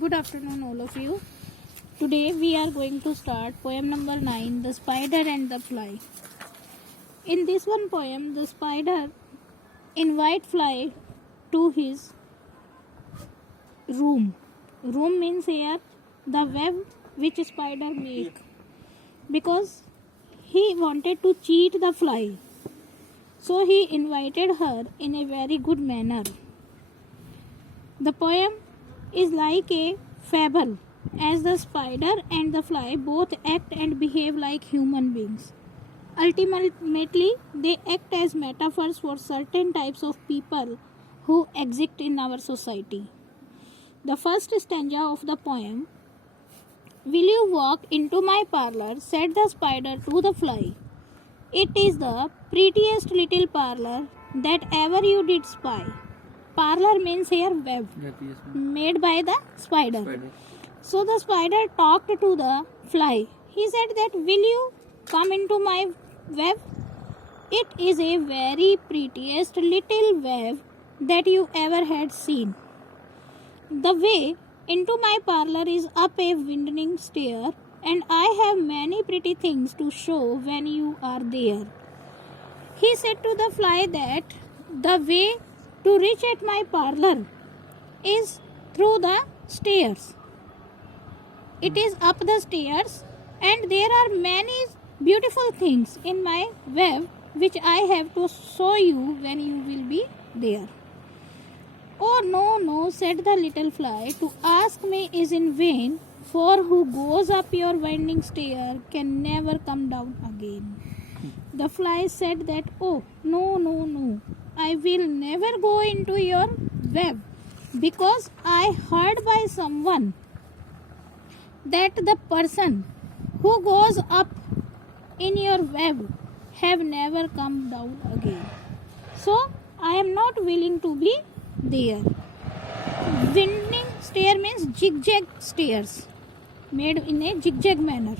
Good afternoon, all of you. Today we are going to start poem number 9, The Spider and the Fly. In this one poem, the spider invite fly to his room. Room means here the web which spider make, because he wanted to cheat the fly. So he invited her in a very good manner. The poem is like a fable, as the spider and the fly both act and behave like human beings. Ultimately, they act as metaphors for certain types of people who exist in our society. The first stanza of the poem: "Will you walk into my parlor?" said the spider to the fly. "It is the prettiest little parlor that ever you did spy." Parlor means here web, made by the spider. So the spider talked to the fly. He said that, "Will you come into my web? It is a very prettiest little web that you ever had seen. The way into my parlor is up a winding stair, and I have many pretty things to show when you are there." He said to the fly that the way to reach at my parlor is through the stairs. It is up the stairs, and there are many beautiful things in my web which I have to show you when you will be there. "Oh, no, no," said the little fly, "to ask me is in vain, for who goes up your winding stair can never come down again." The fly said that, "Oh, no, no, no, I will never go into your web, because I heard by someone that the person who goes up in your web have never come down again. So I am not willing to be there." Winding stair means zigzag stairs, made in a zigzag manner.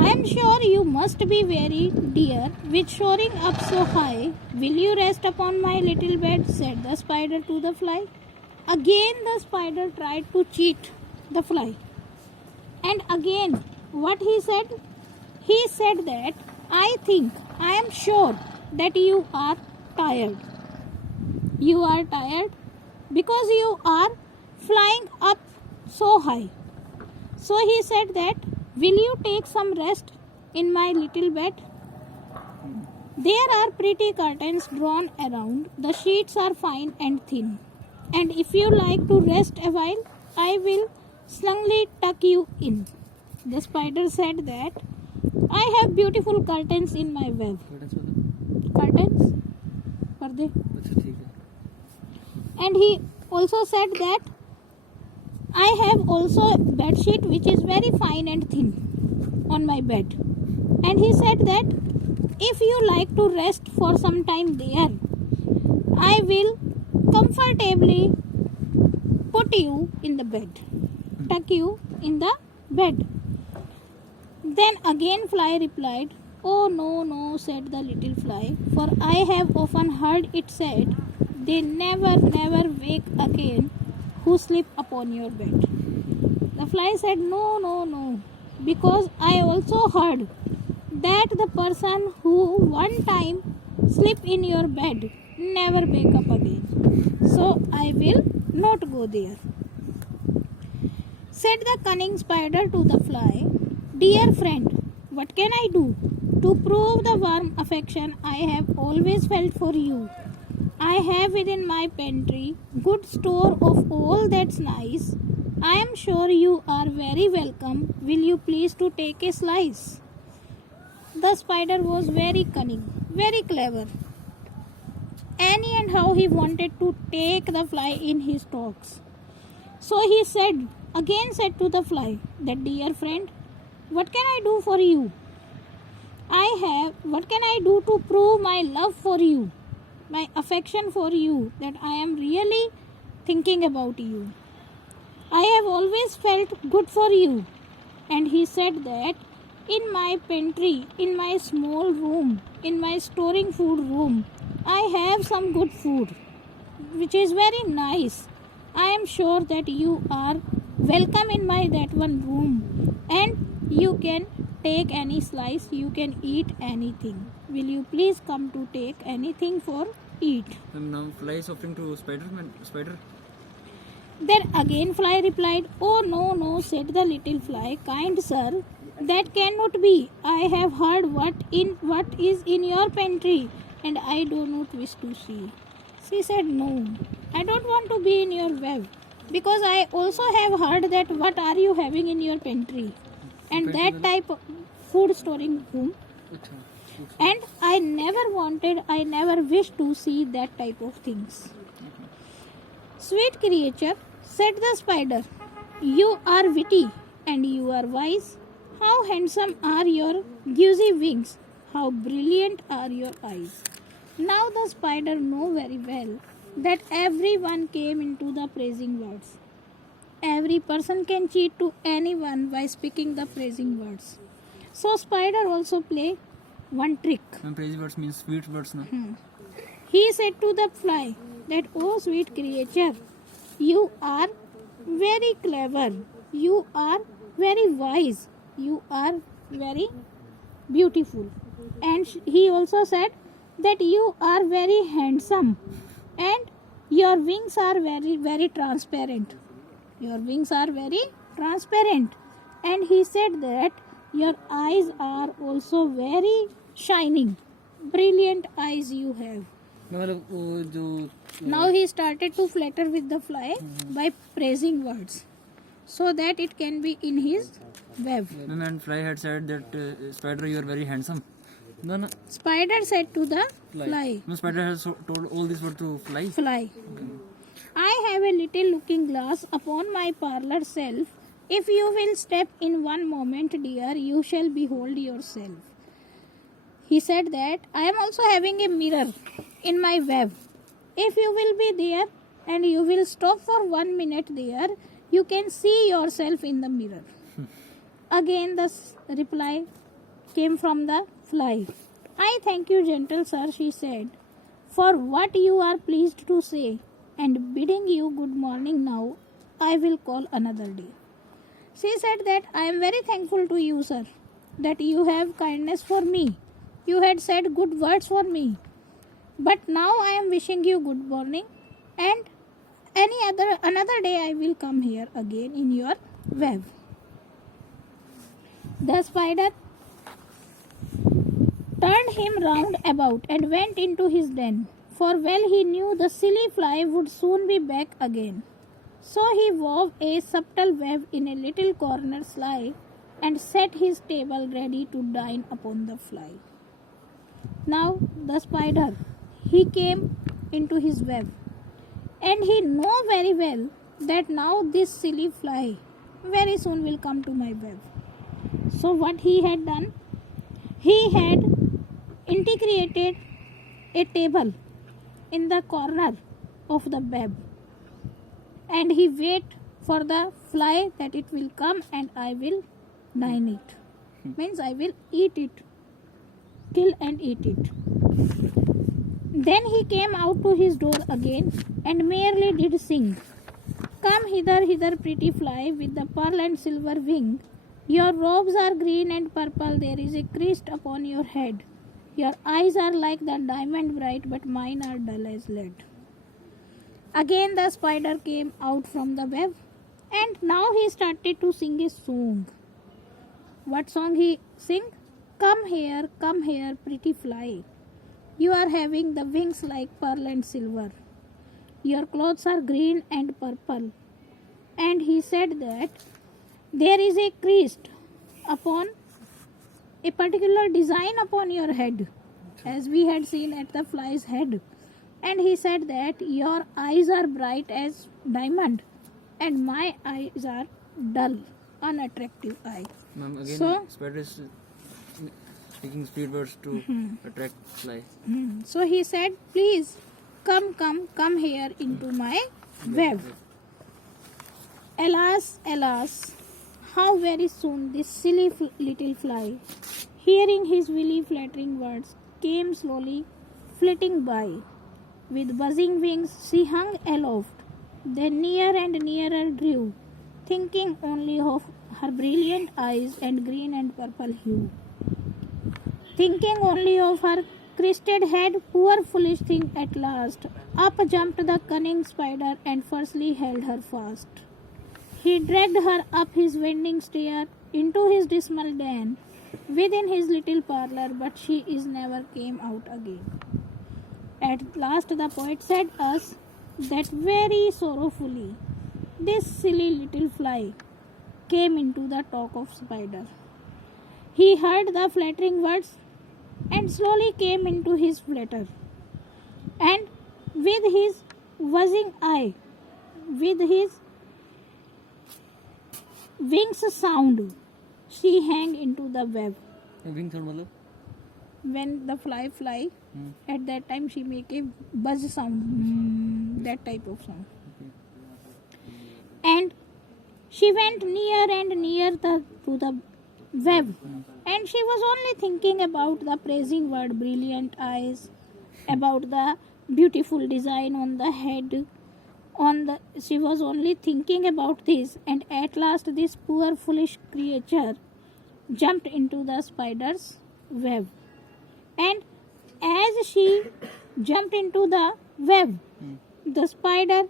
"I am sure you must be very dear with soaring up so high. Will you rest upon my little bed?" said the spider to the fly. Again the spider tried to cheat the fly. And again, what he said? He said that, I am sure that you are tired. You are tired because you are flying up so high. So he said that, "Will you take some rest in my little bed? There are pretty curtains drawn around. The sheets are fine and thin. And if you like to rest a while, I will snugly tuck you in." The spider said that, "I have beautiful curtains in my web." Curtains? Parde. And he also said that, "I have also a bed sheet which is very fine and thin on my bed." And he said that, "If you like to rest for some time there, I will comfortably put you in the bed, tuck you in the bed." Then again fly replied, "Oh, no, no," said the little fly, "for I have often heard it said, they never wake again who sleep upon your bed." The fly said, "No, no, no, because I also heard that the person who one time sleep in your bed never wake up again. So I will not go there." Said the cunning spider to the fly, "Dear friend, what can I do to prove the warm affection I have always felt for you? I have within my pantry good store of all that's nice. I am sure you are very welcome. Will you please to take a slice?" The spider was very cunning, very clever. Any and how he wanted to take the fly in his talks. So he said to the fly that, "Dear friend, what can I do for you? What can I do to prove my love for you, my affection for you, that I am really thinking about you? I have always felt good for you." And he said that, "In my pantry, in my small room, in my storing food room, I have some good food which is very nice, I am sure that you are welcome in my that one room, and you can take any slice, you can eat anything. Will you please come to take anything for eat? Now fly is offering to spider. Then again fly replied, "Oh no, no," said the little fly, "kind sir, that cannot be. I have heard what is in your pantry, and I do not wish to see." She said, "No, I don't want to be in your web, because I also have heard that what are you having in your pantry, and that type of food storing room, and I never wished to see that type of things." "Sweet creature," said the spider, "you are witty and you are wise. How handsome are your gauzy wings! How brilliant are your eyes!" Now the spider knew very well that everyone came into the praising words. Every person can cheat to anyone by speaking the praising words. So spider also play one trick. Praising words means sweet words, no? He said to the fly that, "Oh sweet creature, you are very clever, you are very wise, you are very beautiful." And he also said that you are very handsome and your wings are very, very transparent. Your wings are very transparent. And he said that your eyes are also very shining. Brilliant eyes you have. Now he started to flatter with the fly by praising words, so that it can be in his web. And fly had said that spider, you are very handsome. No. Spider said to the fly. No, spider has told all this word to fly. Fly. "I have a little looking glass upon my parlor shelf. If you will step in one moment, dear, you shall behold yourself." He said that I am also having a mirror in my web. If you will be there and you will stop for 1 minute there, you can see yourself in the mirror. Again the reply came from the fly. "I thank you, gentle sir," she said, "for what you are pleased to say, and bidding you good morning now, I will call another day." She said that I am very thankful to you, sir, that you have kindness for me. You had said good words for me. But now I am wishing you good morning, and another day I will come here again in your web. The spider turned him round about and went into his den, for well he knew the silly fly would soon be back again. So he wove a subtle web in a little corner sly and set his table ready to dine upon the fly. Now the spider, he came into his web, and he knew very well that now this silly fly very soon will come to my web. So what he had done, he had integrated a table in the corner of the web, and he wait for the fly that it will come and I will dine it. Means I will eat it, kill and eat it. Then he came out to his door again and merely did sing, "Come hither, hither, pretty fly, with the pearl and silver wing. Your robes are green and purple, there is a crest upon your head. Your eyes are like the diamond bright, but mine are dull as lead." Again the spider came out from the web, and now he started to sing a song. What song he sing? Come here, pretty fly. You are having the wings like pearl and silver. Your clothes are green and purple." And he said that there is a crest upon a particular design upon your head, as we had seen at the fly's head. And he said that your eyes are bright as diamond, and my eyes are dull, unattractive eye. Ma'am, again, So spider is speaking sweet words to attract fly. So he said, "Please come here into my web." Alas, alas, how very soon this silly little fly, hearing his willy flattering words, came slowly flitting by. With buzzing wings she hung aloft, They near and nearer drew, thinking only of her brilliant eyes and green and purple hue. Thinking only of her crested head, poor foolish thing at last. Up jumped the cunning spider and firstly held her fast. He dragged her up his winding stair into his dismal den, within his little parlour, but she is never came out again. At last the poet said us that very sorrowfully this silly little fly came into the talk of spider. He heard the flattering words and slowly came into his flutter, and with his buzzing eye, with his wings sound, she hang into the web. Wing sound मतलब When the fly, Hmm. at that time she make a buzz sound, that type of sound. And she went near and near to the web, and she was only thinking about the praising word brilliant eyes, about the beautiful design on the head, she was only thinking about this, and at last this poor foolish creature jumped into the spider's web. And as she jumped into the web, the spider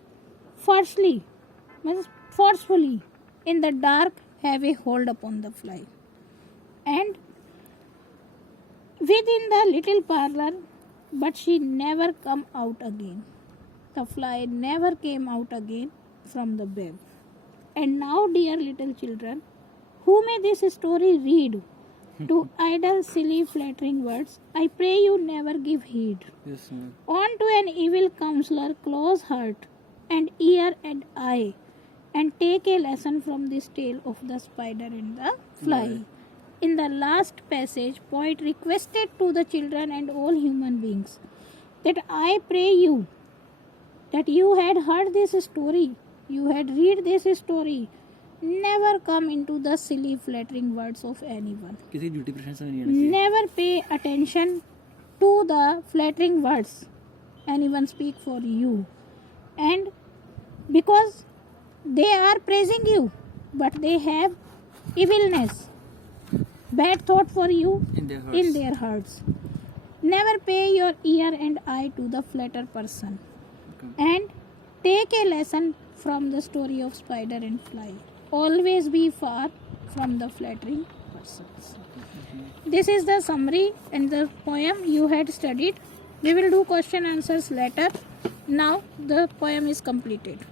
forcefully in the dark have a hold upon the fly, and within the little parlour, but she never come out again. The fly never came out again from the web. And now, dear little children, who may this story read, to idle, silly, flattering words, I pray you never give heed. Yes ma'am On to an evil counselor, close heart and ear and eye, and take a lesson from this tale of the spider and the fly. In the last passage, poet requested to the children and all human beings that I pray you that you had heard this story, you had read this story, never come into the silly flattering words of anyone. किसी beauty प्रशंसा में नहीं आना चाहिए Never pay attention to the flattering words anyone speak for you, and because they are praising you, but they have evilness, bad thought for you in their hearts. in their hearts. Never pay your ear and eye to the flatter person, Okay. and take a lesson from the story of spider and fly. Always be far from the flattering persons. This is the summary and the poem you had studied. We will do question answers later. Now the poem is completed.